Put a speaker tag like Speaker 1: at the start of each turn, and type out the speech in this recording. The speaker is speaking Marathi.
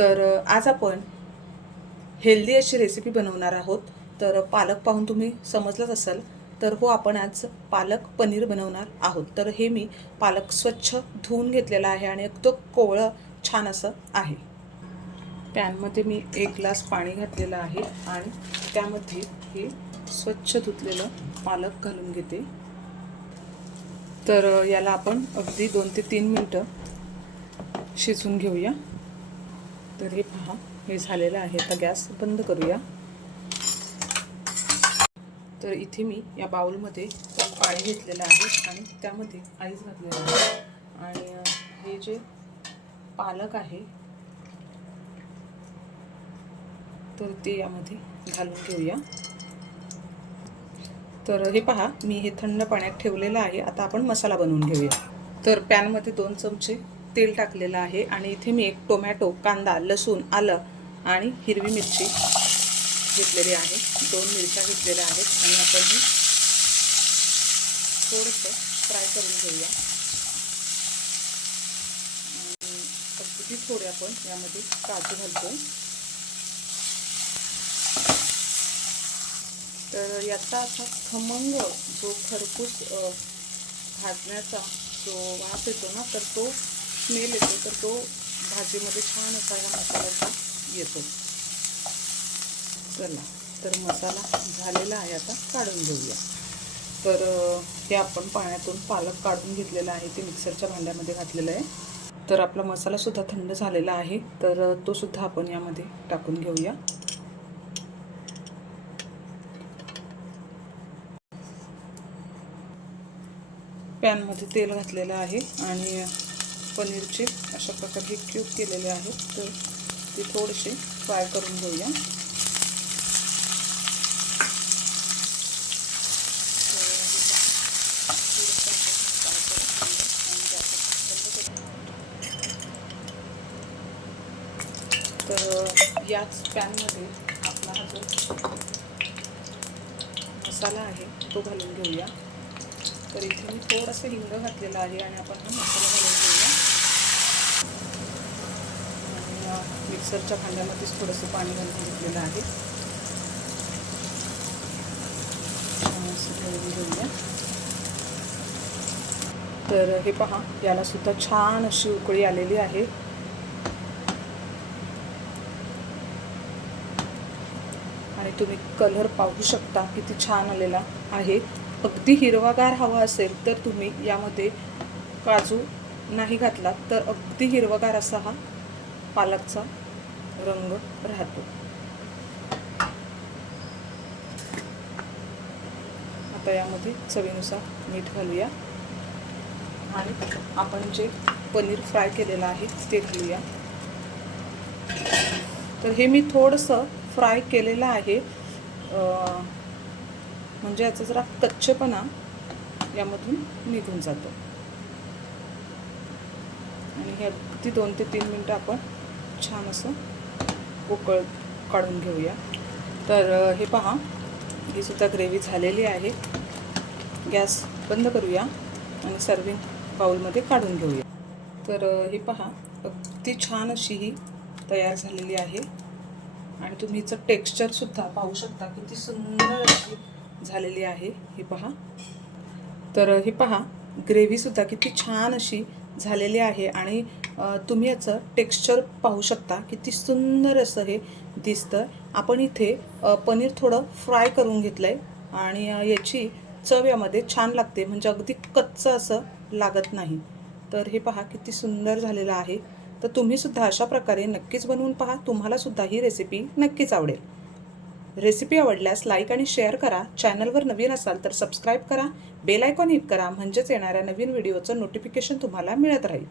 Speaker 1: तर आज आपण हेल्दी अशी रेसिपी बनवणार आहोत. तर पालक पाहून तुम्ही समजलंच असाल. तर हो आपण आज पालक पनीर बनवणार आहोत. तर हे मी पालक स्वच्छ धुवून घेतलेला आहे आणि तो कोवळं छान असं आहे. पॅनमध्ये मी एक ग्लास पाणी घातलेलं आहे आणि त्यामध्ये हे स्वच्छ धुतलेलं पालक घालून घेते. तर याला आपण अगदी दोन ते तीन मिनटं शिजवून घेऊया. तर हे पहा हे झालेलं आहे. आता गॅस बंद करूया. तर इथे मी या बाउलमध्ये पाणी घेतलेलं आहे आणि त्यामध्ये आईस घातलेलं आहे. आणि हे जे पालक आहे तर ते यामध्ये घालून घेऊया. तर हे पहा मी हे थंड पाण्यात ठेवलेलं आहे. आता आपण मसाला बनवून घेऊया. तर पॅनमध्ये दोन चमचे तेल टाकलेलं आहे आणि इथे मी एक टोमॅटो कांदा लसूण आलं आणि हिरवी मिरची घेतलेली आहे. दोन मिरच्या घेतलेल्या आहेत आणि आपण हे थोडंसं फ्राय करून घेऊया. आणि अगदी थोडे आपण यामध्ये काजू घालतो तर याचा असा खमंग जो खरपूस भाजण्याचा जो वास येतो ना तर तो स्मेल येतो तर तो भाजीमध्ये छान असा मसाल्याचा येतो. चला तर मसाला झालेला आहे आता काढून घेऊया. तर हे आपण पाण्यातून पालक काढून घेतलेला आहे ते मिक्सरच्या भांड्यामध्ये घातलेलं आहे. तर आपला मसालासुद्धा थंड झालेला आहे तर तोसुद्धा तो सुद्धा आपण यामध्ये टाकून घेऊया. पॅनमध्ये तेल घातलेलं आहे आणि पनीरचे अशा प्रकारे क्यूब केलेले आहेत तर ते थोडेसे फ्राय करून घेऊया. तर याच पॅनमध्ये आपला हा जो मसाला आहे तो घालून घेऊया. तर इथे मी थोडंसं हिंग घातलेलं आहे आणि आपण हा मसाला घालून घेऊया. मिक्सरच्या भांड्यामध्येच थोडंसं पाणी घालून घेतलेलं आहे. तर हे पहा याला सुद्धा छान अशी उकळी आलेली आहे. आणि तुम्ही कलर पाहू शकता किती छान आलेला आहे. अगदी हिरवागार हवा असेल तर तुम्ही यामध्ये काजू नाही घातला तर अगदी हिरवागार असा हा पालकचा रंग राहतो. आता यामध्ये चवीनुसार मीठ घालूया. आणि आपण जे पनीर फ्राय केलेलं आहे ते घालूया. तर हे मी थोडंसं फ्राय केलेलं आहे. म्हणजे याचा जरा कच्चेपणा यामधून निघून जातो. आणि हे अगदी दोन ते तीन मिनटं आपण छान असं उकळ काढून घेऊया. तर हे पहा ही सुद्धा ग्रेव्ही झालेली आहे. गॅस बंद करूया आणि सर्विंग बाउलमध्ये काढून घेऊया. तर हे पहा अगदी छान अशी ही तयार झालेली आहे. आणि तुम्ही हिचं टेक्स्चरसुद्धा पाहू शकता किती सुंदर अशी झालेली आहे हे पहा. तर हे पहा ग्रेव्हीसुद्धा किती छान अशी झालेली आहे. आणि तुम्ही याचं टेक्स्चर पाहू शकता. किती सुंदर असं हे दिसतं आपण इथे पनीर थोडं फ्राय करून घेतलं आहे आणि याची चव यामध्ये छान लागते. म्हणजे अगदी कच्चं असं लागत नाही. तर हे पहा किती सुंदर झालेलं आहे. तर तुम्हीसुद्धा अशा प्रकारे नक्कीच बनवून पहा. तुम्हालासुद्धा ही रेसिपी नक्कीच आवडेल. रेसिपी आवडल्यास लाईक आणि शेअर करा. चॅनलवर नवीन असाल तर सबस्क्राईब करा. बेल आयकॉन हिट करा. म्हणजेच येणाऱ्या नवीन व्हिडिओचं नोटिफिकेशन तुम्हाला मिळत राहील.